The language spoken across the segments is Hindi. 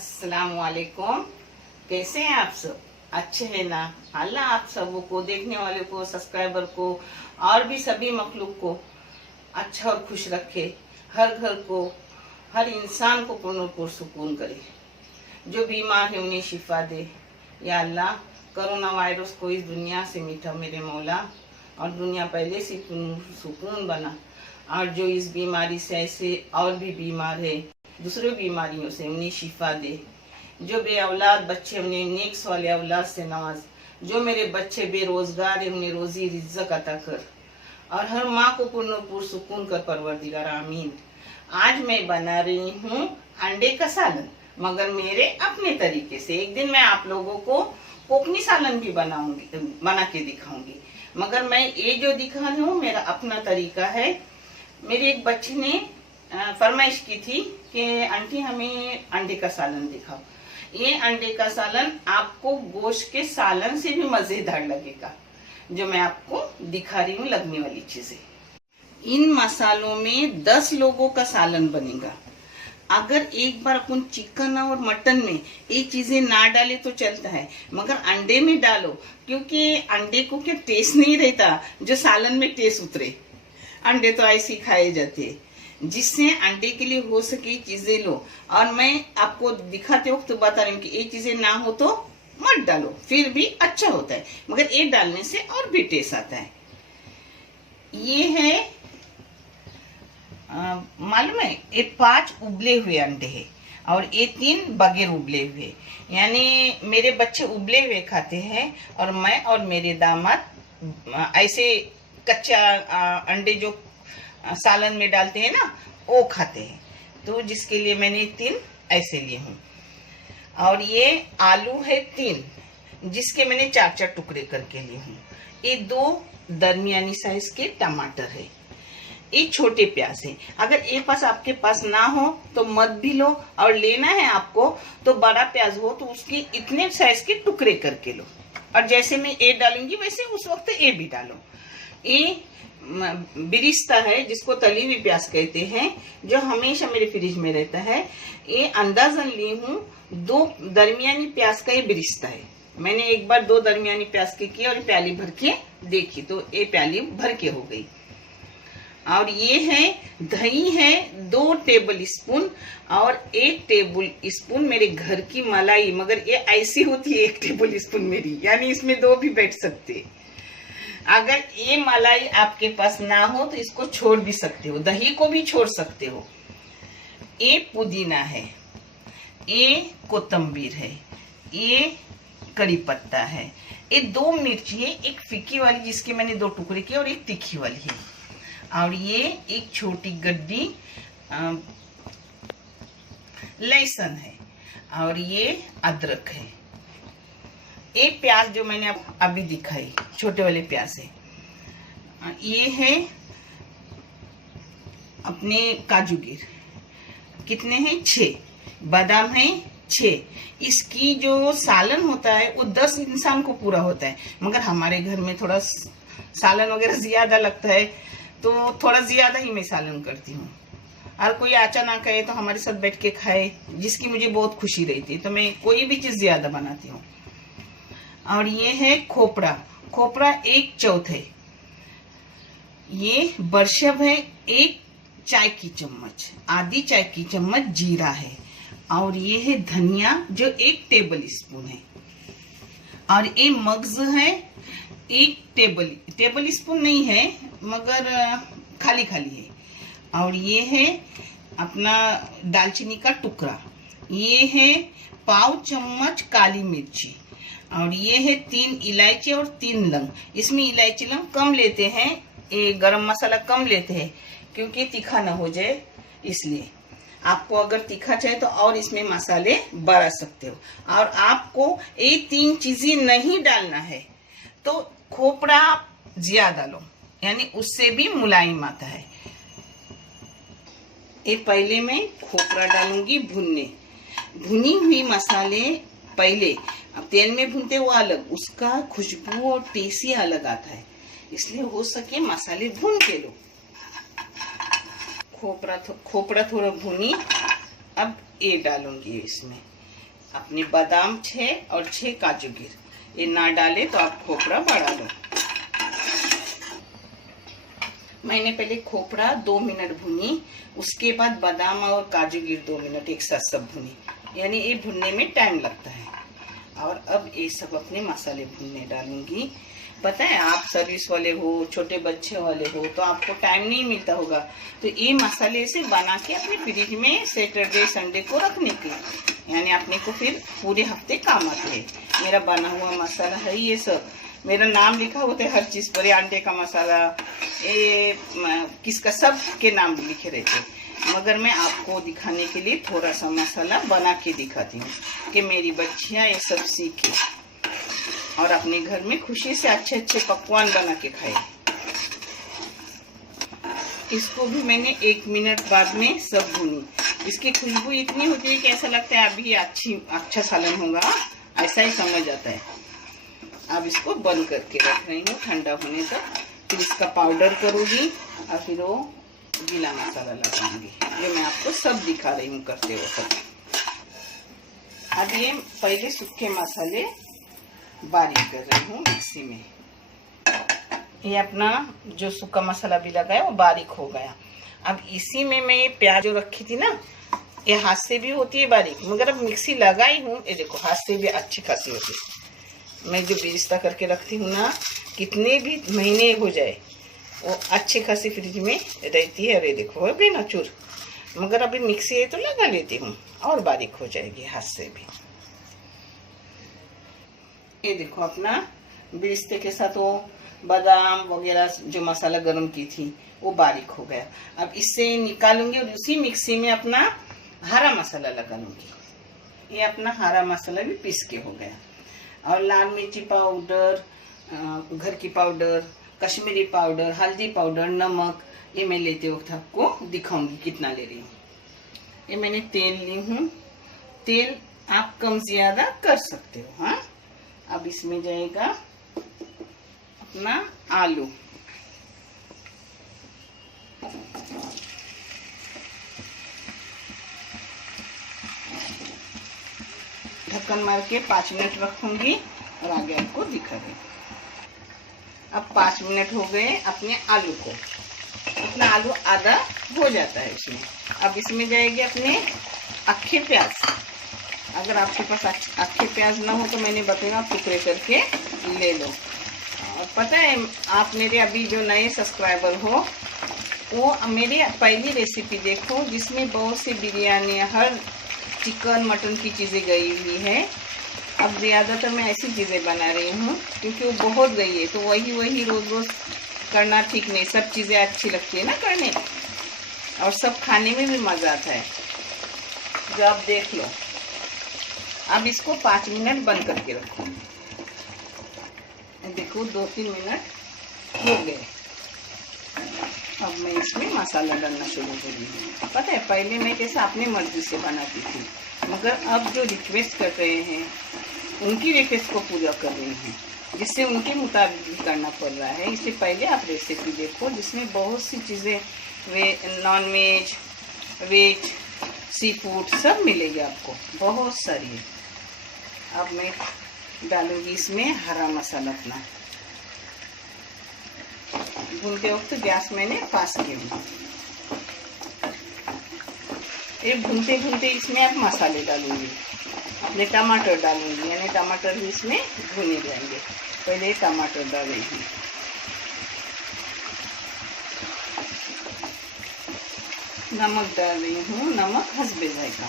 अस्सलाम वालेकुम। कैसे हैं आप सब? अच्छे हैं ना? अल्लाह आप सबों को, देखने वाले को, सब्सक्राइबर को और भी सभी मखलूक को अच्छा और खुश रखे। हर घर को, हर इंसान को पूर्ण सुकून करे। जो बीमार है उन्हें शिफा दे। या अल्लाह, कोरोना वायरस को इस दुनिया से मिटा मेरे मौला, और दुनिया पहले से सुकून बना। और जो इस बीमारी से ऐसे और भी बीमार है दूसरे बीमारियों से, उन्हें शिफा दे। जो बे औलाद बच्चे, उन्हें नेक्स वाले औलाद से नवाज। जो मेरे बच्चे बेरोजगार है, उन्हें रोजी रिज्जक अता कर। और हर माँ को पूर्ण सुकून कर परवरदिगार, आमीन। आज मैं बना रही हूँ अंडे का सालन, मगर मेरे अपने तरीके से। एक दिन मैं आप लोगों को कोकनी सालन भी बना के दिखाऊंगी, मगर मैं ये जो दिखा रही हूँ मेरा अपना तरीका है। मेरे एक बच्चे ने फरमाइश की थी कि आंटी हमें अंडे का सालन दिखाओ। ये अंडे का सालन आपको गोश्त के सालन से भी मजेदार लगेगा, जो मैं आपको दिखा रही हूँ लगने वाली चीजें। इन मसालों में 10 लोगों का सालन बनेगा। अगर एक बार अपन चिकन और मटन में ये चीजें ना डाले तो चलता है, मगर अंडे में डालो, क्योंकि अंडे को क्या टेस्ट नहीं रहता जो सालन में टेस्ट उतरे। अंडे तो ऐसे ही खाए जाते हैं। जिससे अंडे के लिए हो सके चीजें लो। और मैं आपको दिखाते वक्त बता रही हूँ कि ये चीजें ना हो तो मत डालो, फिर भी अच्छा होता है, मगर ये डालने से और भी टेस्ट आता है। ये है मालूम है, ये 5 उबले हुए अंडे हैं और ये 3 बगैर उबले हुए। यानी मेरे बच्चे उबले हुए खाते हैं और मैं और मेरे दामाद ऐसे कच्चा अंडे जो सालन में डालते हैं ना, वो खाते हैं। तो जिसके लिए मैंने 3 ऐसे लिए हूँ। और ये आलू है 3, जिसके मैंने 4-4 टुकड़े करके लिए हूँ। ये 2 दरमियानी साइज के टमाटर है। ये छोटे प्याज है। अगर ये पास आपके पास ना हो तो मत भी लो, और लेना है आपको तो बड़ा प्याज हो तो उसके इतने साइज के टुकड़े करके लो। और जैसे मैं ये डालूंगी वैसे उस वक्त ये भी डालो। ये बिरिस्ता है, जिसको तली हुई प्याज कहते हैं, जो हमेशा मेरे फ्रिज में रहता है। ये अंदाजन ली हूँ 2 दरमियानी प्याज का ये बिरिस्ता है। मैंने एक बार 2 दरमियानी प्याज के किए और प्याली भर के देखी तो ये प्याली भर के हो गई। और ये है दही है 2 टेबल स्पून, और 1 टेबल स्पून मेरे घर की मलाई, मगर ये ऐसी होती है 1 टेबल स्पून मेरी, यानी इसमें 2 भी बैठ सकते। अगर ये मलाई आपके पास ना हो तो इसको छोड़ भी सकते हो, दही को भी छोड़ सकते हो। ये पुदीना है, ये कोतंबीर है, ये कड़ी पत्ता है, ये 2 मिर्ची है, एक फीकी वाली जिसके मैंने 2 टुकड़े किए और एक तीखी वाली है। और ये एक छोटी गड्डी लहसुन है, और ये अदरक है। एक प्याज जो मैंने अभी दिखाई, छोटे वाले प्याज है। ये है अपने काजूगिर, कितने हैं? 6। बादाम है 6। इसकी जो सालन होता है वो 10 इंसान को पूरा होता है, मगर हमारे घर में थोड़ा सालन वगैरह ज्यादा लगता है तो थोड़ा ज्यादा ही मैं सालन करती हूँ। और कोई आचा ना कहे तो हमारे साथ बैठ के खाए, जिसकी मुझे बहुत खुशी रहती है, तो मैं कोई भी चीज ज्यादा बनाती हूँ। और ये है खोपड़ा, खोपड़ा 1/4। ये बरशब है 1 चाय की चम्मच, आधी चाय की चम्मच जीरा है। और ये है धनिया जो 1 टेबल स्पून है। और ये मग्ज है 1 टेबल स्पून नहीं है, मगर खाली खाली है। और ये है अपना दालचीनी का टुकड़ा। ये है पाव चम्मच काली मिर्ची। और ये है 3 इलायची और 3 लौंग। इसमें इलायची लौंग कम लेते हैं, ये गरम मसाला कम लेते हैं, क्योंकि तीखा ना हो जाए इसलिए। आपको अगर तीखा चाहिए तो और इसमें मसाले बढ़ा सकते हो। और आपको ये 3 चीजें नहीं डालना है तो खोपड़ा ज्यादा लो, यानी उससे भी मुलायम आता है। ये पहले मैं खोपड़ा डालूंगी भुनने। भुनी हुई मसाले पहले तेल में भूनते वो अलग, उसका खुशबू और टेस्ट ही अलग आता है, इसलिए हो सके मसाले भून के लो। खोपड़ा थोड़ा भुनी, अब ये डालूंगी इसमें। अपने बादाम 6 और 6 काजू गिर, ये ना डाले तो आप खोपड़ा बढ़ा लो। मैंने पहले खोपड़ा 2 मिनट भुनी, उसके बाद बादाम और काजू गिर 2 मिनट एक साथ सब भुनी, यानी ये भुनने में टाइम लगता है। और अब ये सब अपने मसाले भुनने डालूंगी। पता है आप सर्विस वाले हो, छोटे बच्चे वाले हो, तो आपको टाइम नहीं मिलता होगा, तो ये मसाले से बना के अपने फ्रिज में सैटरडे संडे को रखने के, यानी अपने को फिर पूरे हफ्ते काम आते हैं। मेरा बना हुआ मसाला है ये सब, मेरा नाम लिखा होता है हर चीज़ पर, अंडे का मसाला, ये किसका, सब के नाम लिखे रहते, मगर मैं आपको दिखाने के लिए थोड़ा सा मसाला बना के दिखाती हूँ कि मेरी बच्चियाँ ये सब सीखे और अपने घर में खुशी से अच्छे अच्छे पकवान बना के खाए। इसको भी मैंने 1 मिनट बाद में सब भूनी। इसकी खुशबू इतनी होती है कि ऐसा लगता है अभी अच्छा सालन होगा, ऐसा ही समझ आता है। अब इसको बंद करके रख रही हूँ ठंडा होने तक, फिर इसका पाउडर करूँगी और फिर वो गीला मसाला लगाऊंगी। ये मैं आपको सब दिखा रही हूँ करते हुए सब। अब ये पहले सूखे मसाले बारीक कर रही हूँ मिक्सी में। ये अपना जो सूखा मसाला भी लगा है वो बारीक हो गया। अब इसी में मैं ये प्याज जो रखी थी ना, ये हाथ से भी होती है बारीक, मगर अब मिक्सी लगाई हूँ, ये देखो हाथ से भी अच्छी खासी होती है। मैं जो बेरिस्ता करके रखती हूँ ना, कितने भी महीने हो जाए वो अच्छी खासी फ्रिज में रहती है। अरे देखो है भी ना चूर, मगर अभी मिक्सी है तो लगा लेती हूँ और बारीक हो जाएगी हाथ से भी। ये देखो अपना बेरिस्ते के साथ वो बादाम वगैरह जो मसाला गरम की थी वो बारीक हो गया। अब इससे निकालूंगी और उसी मिक्सी में अपना हरा मसाला लगा लूंगी। ये अपना हरा मसाला भी पीस के हो गया। और लाल मिर्ची पाउडर, घर की पाउडर, कश्मीरी पाउडर, हल्दी पाउडर, नमक, ये मैं लेते वक्त आपको दिखाऊंगी कितना ले रही हूँ। ये मैंने तेल ली हूँ, तेल आप कम ज्यादा कर सकते हो। हाँ, अब इसमें जाएगा अपना आलू, ढक्कन मार के 5 मिनट रखूंगी और आगे आपको दिखा दें। अब 5 मिनट हो गए अपने आलू को, अपना आलू आधा हो जाता है इसमें। अब इसमें जाएगी अपने अक्खे प्याज। अगर आपके पास अक्खे प्याज ना हो तो मैंने बताया आप टुकड़े करके ले लो। और पता है आप मेरे अभी जो नए सब्सक्राइबर हो, वो मेरी पहली रेसिपी देखो जिसमें बहुत सी बिरयानी, हर चिकन मटन की चीज़ें गई हुई है। अब ज़्यादातर मैं ऐसी चीज़ें बना रही हूँ क्योंकि वो बहुत गई है, तो वही रोज़ रोज़ करना ठीक नहीं। सब चीज़ें अच्छी लगती है ना करने, और सब खाने में भी मज़ा आता है। जो आप देख लो। अब इसको 5 मिनट बंद करके रखो। देखो 2-3 मिनट हो गए। अब मैं इसमें मसाला डालना शुरू कर रही हूँ। पता है पहले मैं कैसे अपने मर्जी से बनाती थी, मगर अब जो रिक्वेस्ट कर रहे हैं उनकी रिक्वेस्ट को पूरा कर रही हूँ, जिससे उनके मुताबिक भी करना पड़ रहा है। इससे पहले आप रेसिपी देखो जिसमें बहुत सी चीज़ें, non veg, veg, sea food सब मिलेगी आपको, बहुत सारी है। अब मैं डालूंगी इसमें हरा मसाला अपना। भूनते वक्त गैस मैंने फास्ट किया हूँ। ये भूनते भूनते इसमें अब मसाले डालूंगी, अपने टमाटर डालूंगी, यानी टमाटर भी इसमें भुने जाएंगे। पहले टमाटर डाल रही हूँ, नमक डाल रही हूँ, नमक हस्बे जाएगा।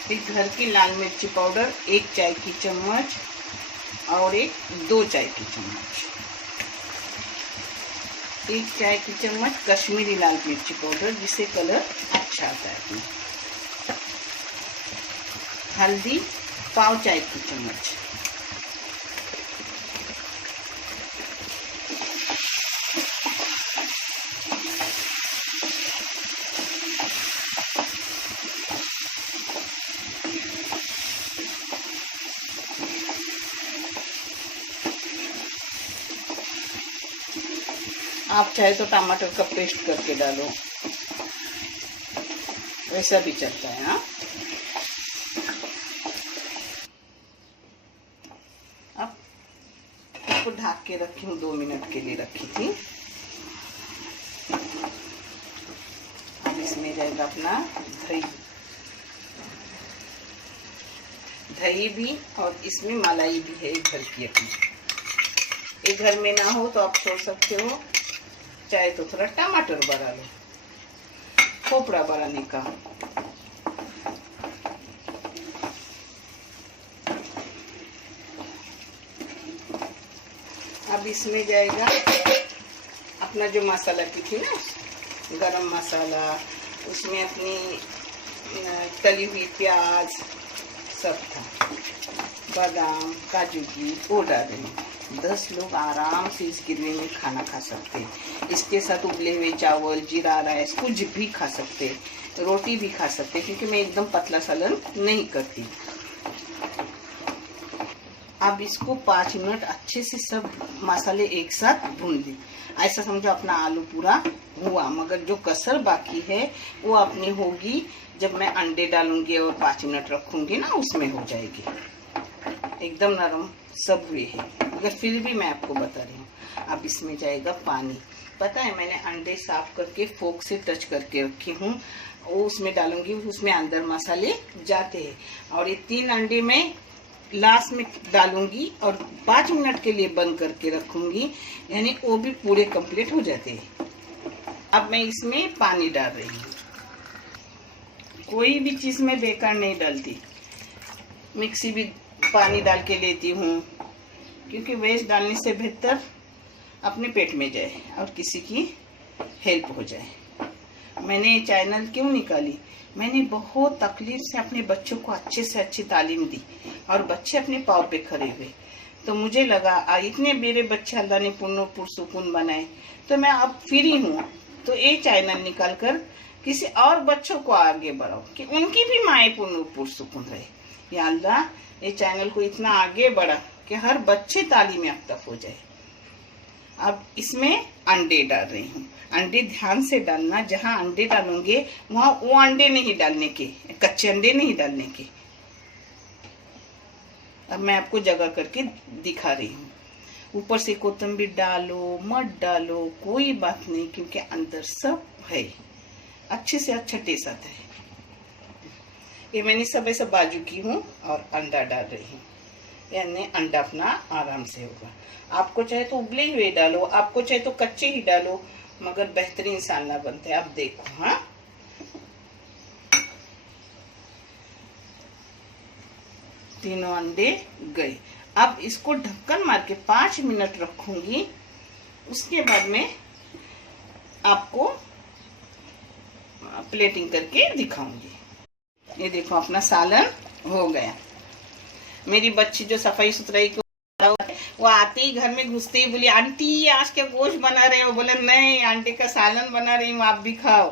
फिर घर की लाल मिर्ची पाउडर 1 चाय की चम्मच और 2 चाय की चम्मच, 1 चाय की चम्मच कश्मीरी लाल मिर्ची पाउडर जिससे कलर अच्छा आता है। हल्दी पाव चाय की चम्मच, आप चाहे तो टमाटर का पेस्ट करके डालो, वैसा भी चलता है। हाँ, के रखी हूँ, 2 मिनट के लिए रखी थी। अब इसमें जाएगा अपना दही, दही भी और इसमें मलाई भी है 1 घर की अपनी। 1 घर में ना हो तो आप छोड़ सकते हो, चाहे तो थोड़ा टमाटर बढ़ा लो, खोपड़ा बढ़ाने का। अब इसमें जाएगा अपना जो मसाला की थी ना, गरम मसाला, उसमें अपनी तली हुई प्याज सब था, बादाम काजू की वो डाल देंगे। 10 लोग आराम से इस गिरवे में खाना खा सकते हैं। इसके साथ उबले हुए चावल, जीरा राइस कुछ भी खा सकते, रोटी भी खा सकते, क्योंकि मैं एकदम पतला सालन नहीं करती। अब इसको 5 मिनट अच्छे से सब मसाले एक साथ भून ली। ऐसा समझो अपना आलू पूरा हुआ, मगर जो कसर बाकी है वो अपनी होगी जब मैं अंडे डालूंगी और 5 मिनट रखूंगी ना, उसमें हो जाएगी। एकदम नरम सब हुए हैं, मगर फिर भी मैं आपको बता रही हूँ। अब इसमें जाएगा पानी। पता है मैंने अंडे साफ करके फोक से टच करके रखी हूँ, वो उसमें डालूंगी, उसमें अंदर मसाले जाते हैं। और ये 3 अंडे में लास्ट में डालूंगी और 5 मिनट के लिए बंद करके रखूंगी, यानी वो भी पूरे कंप्लीट हो जाते हैं। अब मैं इसमें पानी डाल रही हूँ। कोई भी चीज में बेकार नहीं डालती, मिक्सी भी पानी डाल के लेती हूँ, क्योंकि वेस्ट डालने से बेहतर अपने पेट में जाए और किसी की हेल्प हो जाए। मैंने ये चैनल क्यों निकाली? मैंने बहुत तकलीफ से अपने बच्चों को अच्छे से अच्छी तालीम दी और बच्चे अपने पाँव पे खड़े हुए। तो मुझे लगा इतने मेरे बच्चे अल्लाह ने पुण्य पुरसुकून बनाए, तो मैं अब फ्री हूँ, तो ये चैनल निकाल कर किसी और बच्चों को आगे बढ़ाओ कि उनकी भी माए पुण्य पुरसुकून रहे। या अल्लाह ये चैनल को इतना आगे बढ़ा कि हर बच्चे तालीम याफ्ता हो जाए। अब इसमें अंडे डाल रही हूँ। अंडे ध्यान से डालना, जहाँ अंडे डालूंगे वहां वो अंडे नहीं डालने के, कच्चे अंडे नहीं डालने के। अब मैं आपको जगह करके दिखा रही हूँ। ऊपर से कोतंबीर डालो मत डालो कोई बात नहीं, क्योंकि अंदर सब है, अच्छे से अच्छा टेस्ट आता है। ये मैंने सब ऐसा बाजू की हूँ और अंडा डाल रही हूँ, यानी अंडा अपना आराम से होगा। आपको चाहे तो उबले हुए डालो, आपको चाहे तो कच्चे ही डालो, मगर बेहतरीन सालना बनता है। आप देखो, हाँ तीनों अंडे गए। अब इसको ढक्कन मार के 5 मिनट रखूंगी, उसके बाद में आपको प्लेटिंग करके दिखाऊंगी। ये देखो अपना सालन हो गया। मेरी बच्ची जो सफाई सुथराई को वो आते ही घर में घुसते ही बोली, आंटी आज क्या गोश्त बना रहे हो? बोले नहीं, आंटी का सालन बना रही हूँ, आप भी खाओ।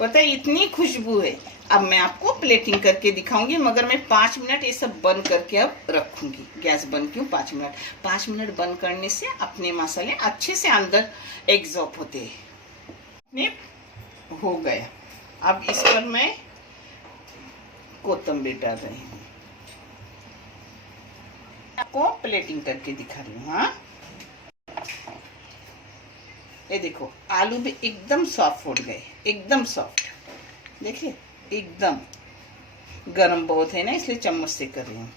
पता है इतनी खुशबू है। अब मैं आपको प्लेटिंग करके दिखाऊंगी, मगर मैं 5 मिनट ये सब बंद करके अब रखूंगी। गैस बंद क्यों? 5 मिनट। 5 मिनट बंद करने से अपने मसाले अच्छे से अंदर एग्जॉर्ब होते हैं। हो गया। अब इस पर मैं कोतंबीर डाल रही हूँ, आपको प्लेटिंग करके दिखा रही हूँ। हाँ ये देखो आलू भी एकदम सॉफ्ट हो गए, एकदम सॉफ्ट। देखिए एकदम गरम बहुत है ना, इसलिए चम्मच से कर रही हूँ।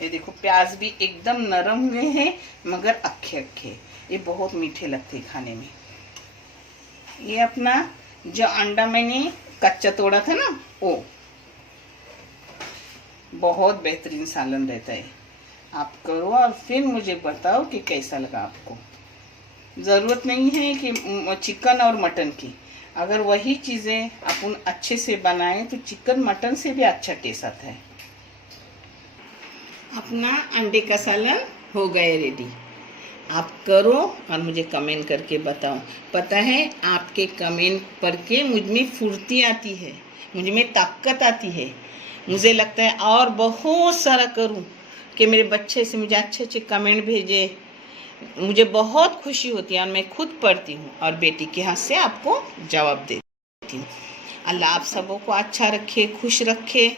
ये देखो प्याज भी एकदम नरम हुए हैं, मगर अक्खे अक्खे, ये बहुत मीठे लगते हैं खाने में। ये अपना जो अंडा मैंने कच्चा तोड़ा था ना, वो बहुत बेहतरीन सालन रहता है। आप करो और फिर मुझे बताओ कि कैसा लगा आपको। ज़रूरत नहीं है कि चिकन और मटन की, अगर वही चीज़ें अपन अच्छे से बनाएं तो चिकन मटन से भी अच्छा टेस्ट आता है। अपना अंडे का सालन हो गया रेडी। आप करो और मुझे कमेंट करके बताओ। पता है आपके कमेंट पढ़ के मुझ में फुर्ती आती है, मुझ में ताकत आती है। मुझे लगता है और बहुत सारा करूं कि मेरे बच्चे से मुझे अच्छे अच्छे कमेंट भेजे। मुझे बहुत खुशी होती है और मैं खुद पढ़ती हूँ और बेटी के हाथ से आपको जवाब देती हूँ। अल्लाह आप सबों को अच्छा रखे, खुश रखे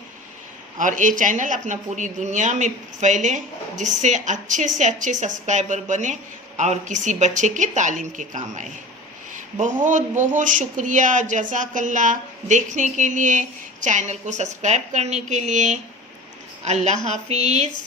और ये चैनल अपना पूरी दुनिया में फैले, जिससे अच्छे से अच्छे सब्सक्राइबर बने और किसी बच्चे के तालीम के काम आए। बहुत बहुत शुक्रिया, जज़ाकल्लाह देखने के लिए, चैनल को सब्सक्राइब करने के लिए। अल्लाह हाफिज़।